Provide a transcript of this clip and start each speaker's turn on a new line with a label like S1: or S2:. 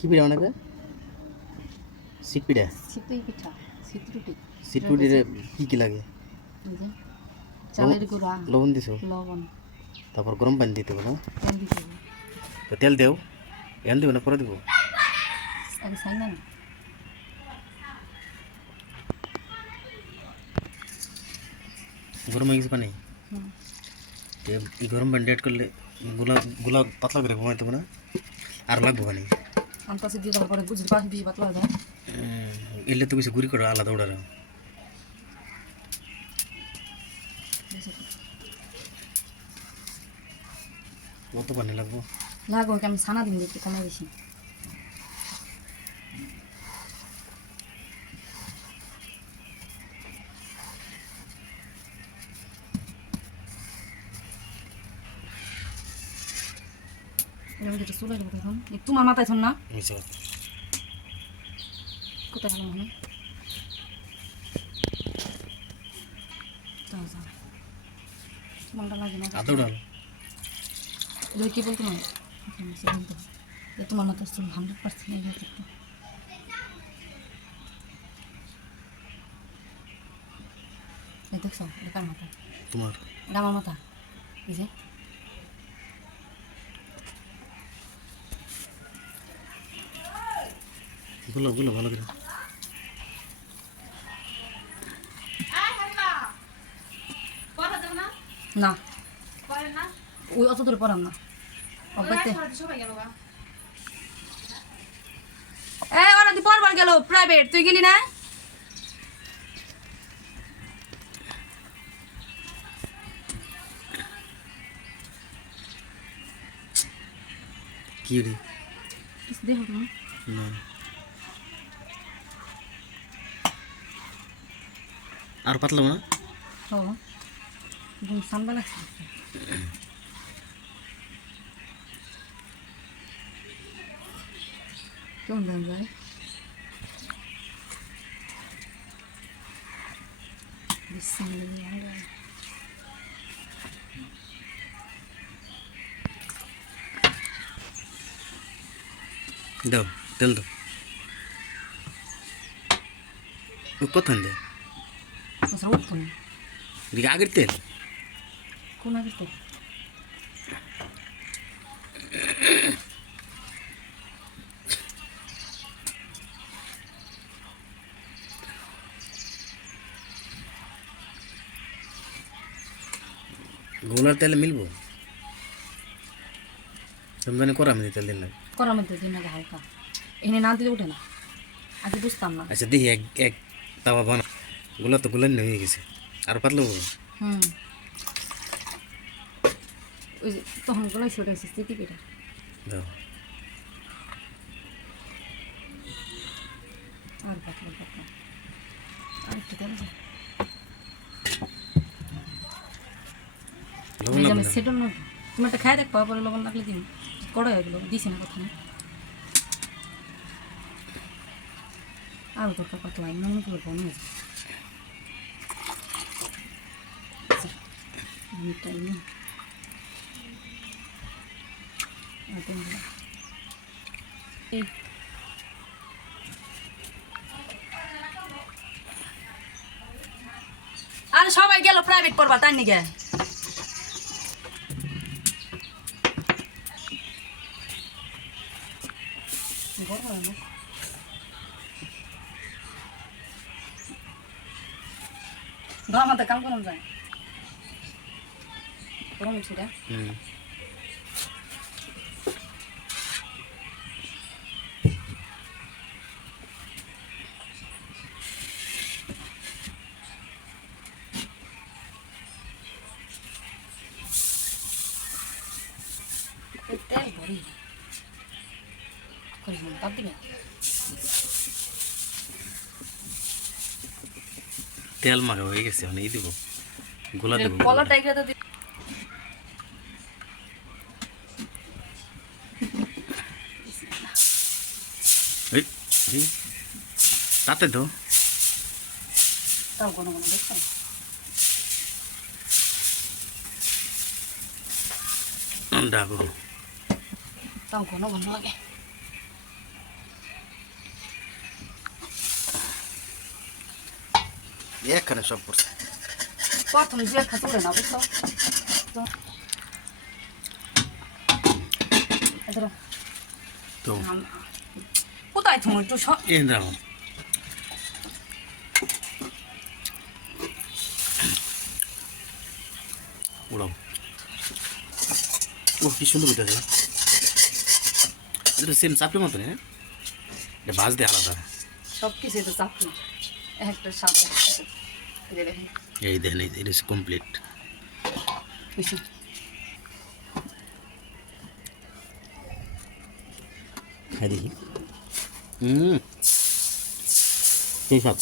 S1: কি পিঠা বানাবে? সিট পিঠা
S2: শীতই পিঠা শীত রুটি
S1: সিট পিঠে কি কি লাগে?
S2: এই যে চালের গুঁড়া
S1: লবণ দিছো?
S2: লবণ।
S1: তারপর গরম পানি দিতে হবে না?
S2: তেল দিতে হবে।
S1: তো তেল দেও। এন দেবো না পরে দেবো।
S2: আগে সাই না
S1: গরম হয়ে গেছে পানি?
S2: হুম।
S1: তো এই গরম পানি অ্যাড করলে গুলা গুলা পাতলা করে ঘুমাইতে হবে না? আর লাগবো পানি?
S2: আনতাছে দিয়ে দাও পরে বুঝলি পাঁচ বেশি পাতলা যায়
S1: এলে তো বেশি গুড়ি করে আলাদা ওড়ার কত পানি লাগবো
S2: লাগো আমি সানা দিন দেখি কালার বেশি যেটা চলে যাব তখন? তোমার মাথায় শোন না। কোথায় তোমারটা লাগে না। কি বলতো না তোমার মাথায় চুল হান্ড্রেড পার্সেন্ট এই একটু দেখছ এটা কার মাথা?
S1: তোমার।
S2: এটা আমার মাথা। এই যে।
S1: গুলো গুলো ভালো করে।
S2: না। ওই অত দূরে পড়াম না। এ ওরা দি পরবার গেল প্রাইভেট তুই গেলি না?
S1: কি রে?
S2: কিছু না।
S1: আর পাতলাম না
S2: ও একদম সান্দা লাগছে কেমন গান যায় বিসমিল্লাহ
S1: দাও তেল দাও ও কোথান দে
S2: আচ্ছা উঠতো না
S1: দিকে আগের তেল
S2: কোন আগে তো
S1: গোলার তেলে মিলবো রমজানে করা আমি তেল দিন না
S2: করার মধ্যে দিন আগে হালকা এনে না দিলে উঠে না আগে বুঝতাম না
S1: আচ্ছা দেখি এক এক তাওয়া বানা গোলা তো গোলার হয়ে গেছে। আর পাতলো
S2: হুম। ওই তখন গলায় ছোট হয়েছে স্থিতি
S1: দাও।
S2: আর পাতলা পাতলা। আর একটু তেল দাও।
S1: লবণ
S2: এই যে
S1: লাগবে
S2: আমি
S1: না?
S2: তুমি একটা খাই দেখবা পরে লবণ লাগলে দিন কড়াই এগুলো দিছি না কথা না আরও দরকার পাতলা এমন মনে করে বনে আর সবাই গেল প্রাইভেট পড়বা তাই নিকে ঘর মধ্যে কাম করানো যায় এটা
S1: হুম।
S2: তেল
S1: মাখা হয়ে গেছে মানে এই দিব। গোলা দেবো
S2: কলার টাইগরে
S1: তাতে তো। দেখো।
S2: তাও ঘন ঘন লাগে।
S1: এখানে সব করছে
S2: প্রথম দিয়ে খাতে না বুঝছ? তো কোথায় তুমি একটু
S1: এই দেখো উড়াও। ও কি সুন্দর উঠেছে। এটা সেম চাপড়ি মতো হ্যাঁ? এটা ভাজ দেয় আলাদা।
S2: সব কিছুই তো চাপ একটা সাথে এই দেখেন।
S1: এই এটা কমপ্লিট? খাই দেখি। হুম সেই সব